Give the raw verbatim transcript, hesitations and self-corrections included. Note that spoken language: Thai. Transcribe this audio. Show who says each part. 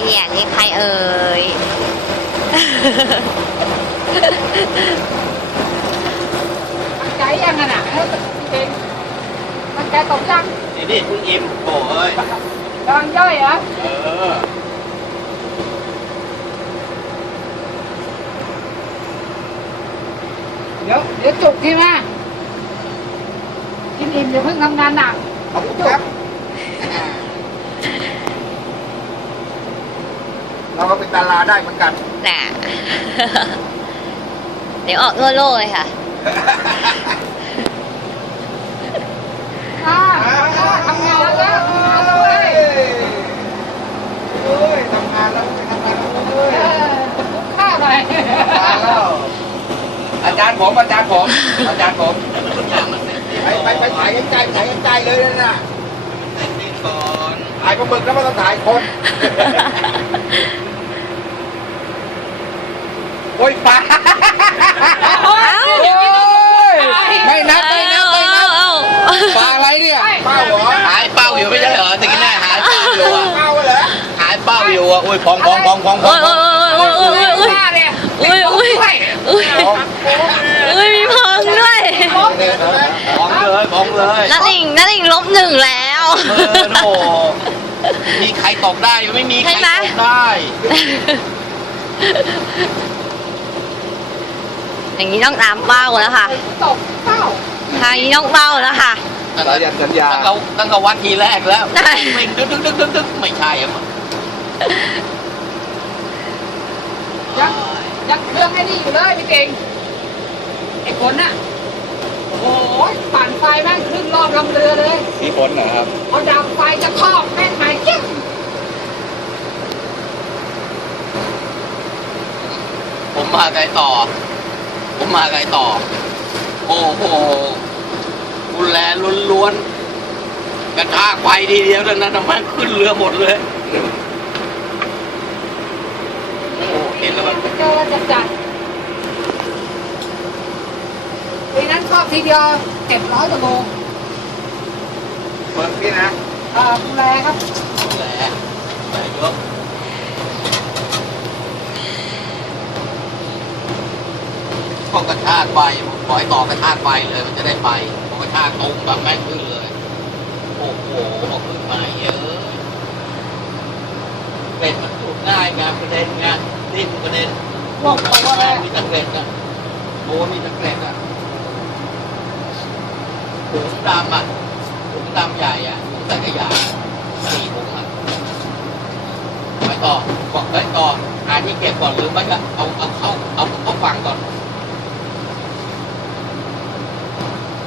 Speaker 1: อ่ะนี่ใครเอ่ย
Speaker 2: ใจยังอ่ะน่ะเก่งมันใจตกยัง
Speaker 3: นี่นี่คุณอิ่มโอ้ย
Speaker 2: กำลังย่อยเหรอ
Speaker 3: เออ
Speaker 2: เดี๋ยวเดี๋ยวจุกใช่ไหมกินอิ่มเดี๋ยวเพิ่งทำงานหนัก
Speaker 3: ขอบคุณครับเราก็เป็นดาราได้เหมือนกัน
Speaker 1: น่ะ เดี๋ยวออกโล่โล่เลยค่ะ
Speaker 2: อ่าอ่าทำงานแล้วทำงานแล้วเว้ย
Speaker 3: เฮ้ยทำงานแล้วทำงานแล้วเฮ้ย
Speaker 2: เออคุกข้าวหน่อย
Speaker 3: มาแล้วอาจารย์ผมอาจารย์ผมอาจารย์ผมไปไปไปถ่ายใกล้ๆถ่ายใกล้ๆเลยนะนี่ก่อนถ่ายปลาหมึกแล้วไม่ต้องถ่ายคนโอ้ยปลา
Speaker 2: โอ้ย
Speaker 3: ไม่นับไม่นับไม่นับ
Speaker 1: เอา
Speaker 3: ปลาอะไรเนี่ยเป้าเหรอหายเป้าอยู่ไม่ใช่เหรอตะกี้น่าหายเป้าอยู่อ่ะเป้าเหรอหายเป้าอยู่อ่ะโอ้ยพองพองพองพองพ
Speaker 1: โอ้
Speaker 3: อง
Speaker 1: ยโอ้ยโอ้ยโอ้ยโอ้ย
Speaker 2: ว่าเนี่ย
Speaker 1: อุ้ยอุ้ยอุ้ยอุ้ยมีพองด้วย
Speaker 3: พองเลยพองเลย
Speaker 1: นัดอิงนัดอิงลบหนึ่งแล้ว
Speaker 3: เออโอ้มีใครตกได้ไม่มีใครตกได้
Speaker 1: อย่างนี้ต้องตามเป้าแล้วค่ะ
Speaker 2: ตกเป้า
Speaker 1: ทางนี้ต้องเป้าแล้วค่ะ
Speaker 3: สัญญาสัญญาตั้งแต่ตั้งแต่วันทีแรกแล้วไม่ดึกดึกดึกดึกดึกไม่ใช่อ่ะ
Speaker 2: ยังยังเครื่องไอ้นี่อยู่เลยพี่เก่งไอ้คนน่ะโอ้ยปั่นไฟแม่งขึ้นรอบลำเรือเลย
Speaker 3: มีผลเหรอครับ
Speaker 2: พอดับไฟจะครอบแม่งหายจิ้ม
Speaker 3: ผมมาไกลต่อ ผมมาไกลต่อ โอ้โหรุนแรงล้วนๆกระชากไฟทีเดียวเท่านั้นทำให้ขึ้นเรือหมดเลยโอ้เห็นแล้วมัน
Speaker 2: เจอจัดจัดปีนั้นครอบทีเดียวเจ็ดร้อยกิโล
Speaker 3: เปิดพี่นะ
Speaker 2: เอ่อดูแลครับ
Speaker 3: แหละแหละเยอะก็กระชากไฟปล่อยต่อกระชากไฟเลยมันจะได้ไปพอกระชากตรงแบบแม่งขึ้นเลย โอ้โหบอกขึ้นมาเยอะเป็ดมันจุดง่ายงานประเด็นงานนี่คือประเด็น
Speaker 2: ลงตัวเลย
Speaker 3: มีตะเกร็ดอ่ะโอ้มีตะเกร็ดอ่ะถุงดำอ่ะถุงดำใหญ่อ่ะถุงใส่ขยะสี่ถุงอ่ะไปต่อบอกไปต่อหาที่เก็บก่อนหรือไม่ก็เอาเอาเข้าเอาเอาฝั่งก่อน